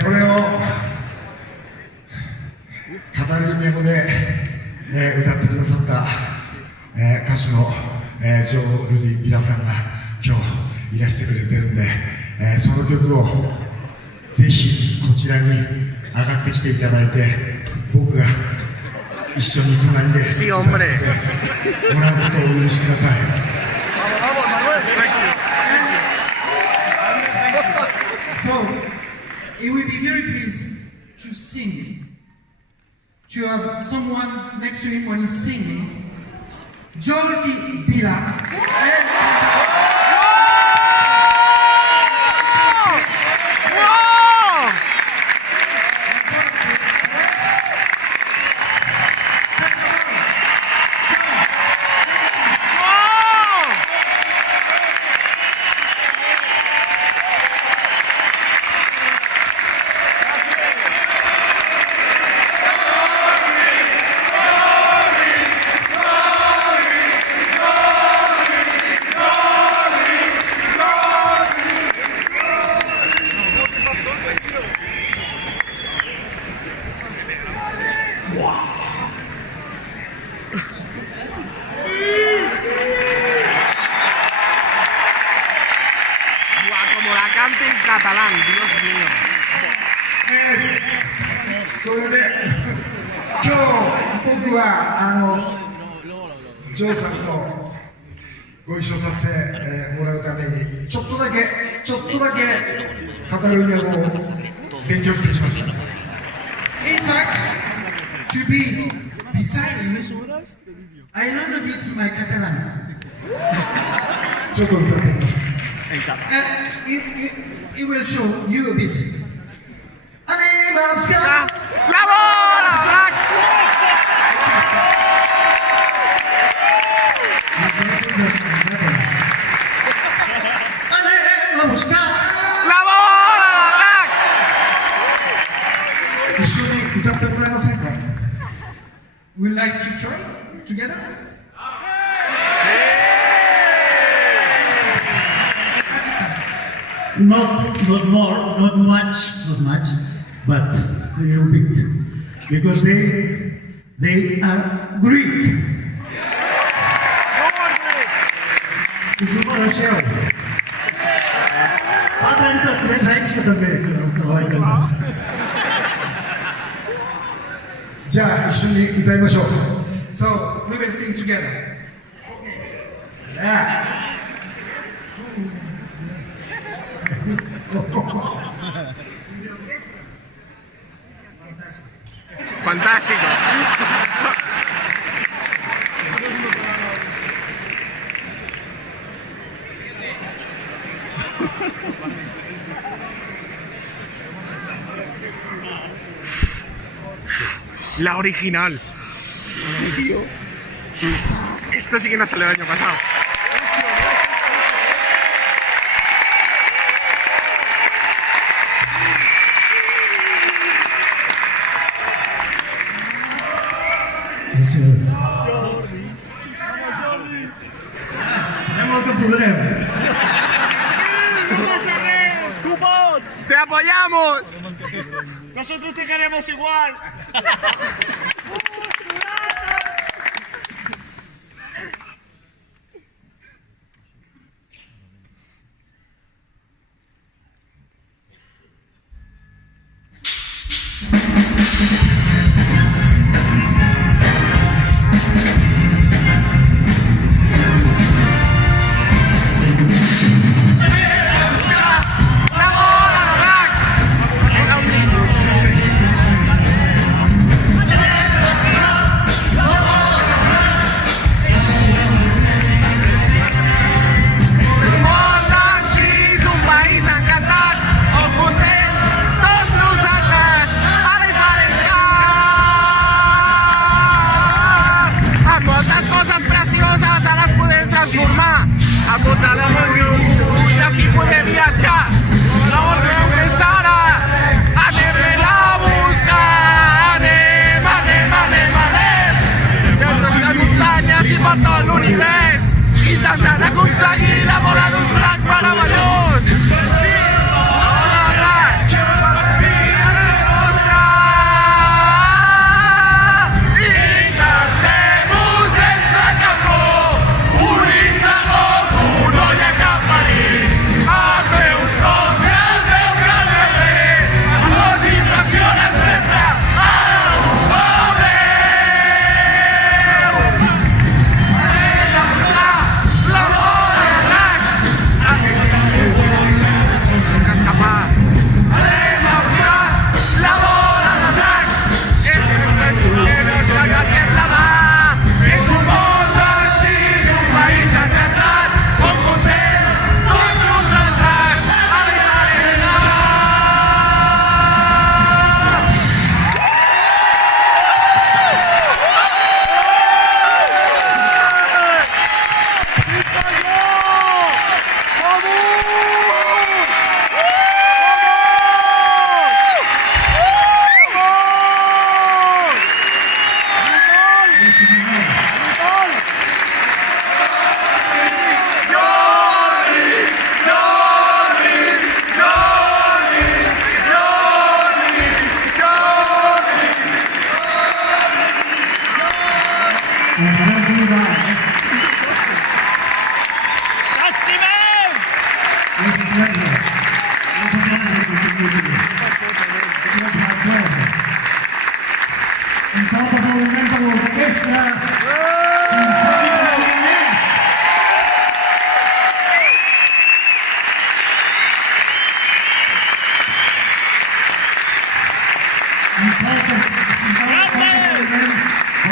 それをカタルーニャ語で、歌ってくださった、歌手の、ジョー・ルディ・ビラさんが今日いらしてくれてるんで、その曲をぜひこちらに上がってきていただいて、僕が一緒に隣で歌ってもらうことをお許しください。So, it will be very pleased to sing, to have someone next to him when he's singing, Jordi Villa. Como la cante en catalán, Dios mío. それで今日僕はジョーさんとご一緒させて、もらうためにちょっとだけカタルーニャ語を勉強してきました。In fact, to be beside him, I learned a bit my Catalan. ちょっと歌ってみます。And it will show you a bit. ¡La bola! ¡Black! ¡La bola! ¡Black! 一緒に歌ってもらえませんか？ Would like to try together? Not more, not much, but a little bit, because they are great. Us ho mereixeu. Fa 33 anys que també que la vaig cantar. じゃあ一緒に歌いましょう。 So, we will sing together. Fantástico. La original. Esto sí que no salió el año pasado. Gràcies. Farem el que podrem. ¡Te apoyamos! Nosotros te queremos igual. ¡La bola! ¡Black! pleasure. It was a pleasure to meet you. It was my pleasure. Incomparable member of orchestra, Sinfónico Inglés.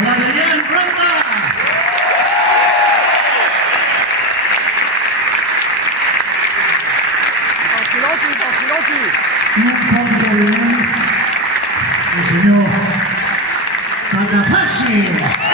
Valerian Brenda. Un fondo el señor Takahashi.